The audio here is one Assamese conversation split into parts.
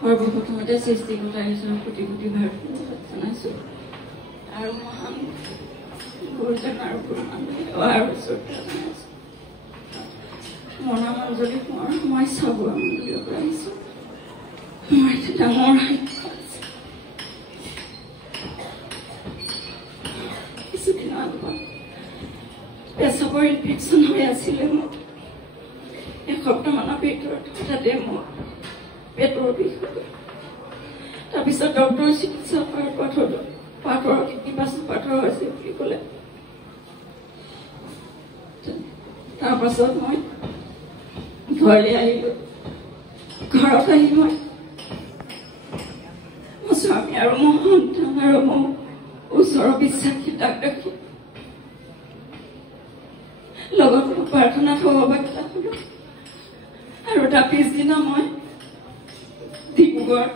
সৰ্বপ্ৰথমতে সৃষ্টিকৰ্তা ঈশ্বৰৰ কোটি কোটি জনাইছোঁ আৰু মহান গুৰুজন আৰু গুৰু মানুহে আৰু শ্ৰদ্ধা জনাইছোঁ। মোৰ নাম অঞ্জলি কোঁৱৰ, মই চাবুৱা মন্দিৰৰ পৰা আহিছোঁ। মোৰ এটা ডাঙৰ আছে। কিছুদিনৰ আগত পেচাবৰ ইনফেকশ্যন হৈ আছিলে মোৰ। এসপ্তাহমানৰ ভিতৰত তাতে মোৰ পেটৰ বিষ হৈ গ'ল। তাৰপিছত ডক্টৰৰ চিকিৎসা কৰাৰ পাথৰ কিডনী পাথৰ হৈছে বুলি ক'লে। তাৰপাছত মই ঘৰলৈ আহিলোঁ। ঘৰত আহি মই মোৰ স্বামী আৰু মোৰ সন্তান আৰু মোৰ ওচৰৰ বিশ্বাসী তাক দেখি লগত মই প্ৰাৰ্থনাত সহভাগিতা হ'লোঁ। আৰু তাৰ পিছদিনা মই ডিব্ৰুগড়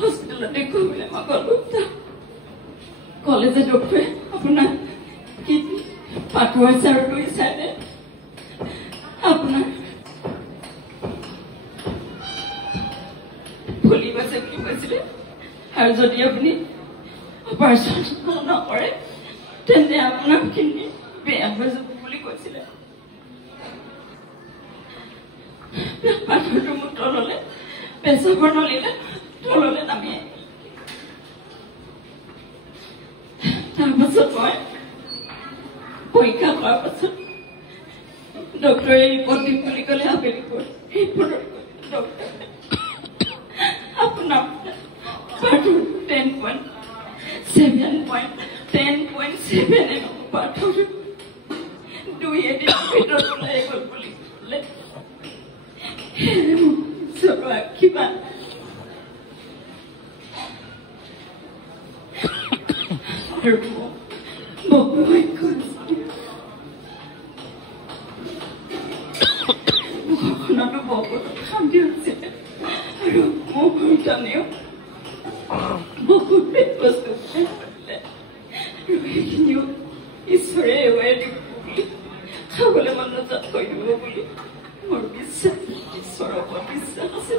হস্পিটেলত দেখুৱাবলৈ মই গ'লোঁ। ক'লে যে ডক্টৰে আপোনাৰ কিডনী পাথৰ হৈছে আৰু 2 চাইডে আপোনাৰ ফুলি গৈছে বুলি কৈছিলে, আৰু যদি আপুনি অপাৰেশ্যন নকৰে তেন্তে আপোনাৰ কিডনী বেয়া হৈ যাব বুলি কৈছিলে। পাথৰটো মোৰ তললে পেচাবৰ নলীলে তললে নামি আহিল। তাৰপাছত মই পৰীক্ষা কৰাৰ পাছত ডক্টৰে ৰিপৰ্ট দিম বুলি ক'লে। আপেল ৰিপৰ্ট ডক্টৰে আপোনাৰ পাথৰ 10.7 পাথৰ 2 এদিনৰ ভিতৰত ওলাই গ'ল বুলি ক'লে। কিমান আৰু বহু ভাগ্য মুখখনতো বহুত শান্তি হৈছিলে আৰু মোৰ সন্তানেও বহুত বেদ বস্তু কৰিলে আৰু সেইখিনিও ঈশ্বৰে এৱাই দিব বুলি, খাবলৈ মন নাযাত কৈ দিব বুলি মোৰ বিশ্বাস, ঈশ্বৰৰ ওপৰত বিশ্বাস আছে।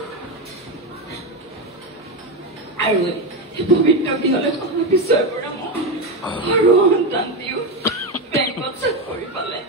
আৰু এই পবিত্ৰ গৃহলৈ অহাৰ পিছৰ পৰা মই আৰু সন্তান দিও বেংকত চাকৰি পালে।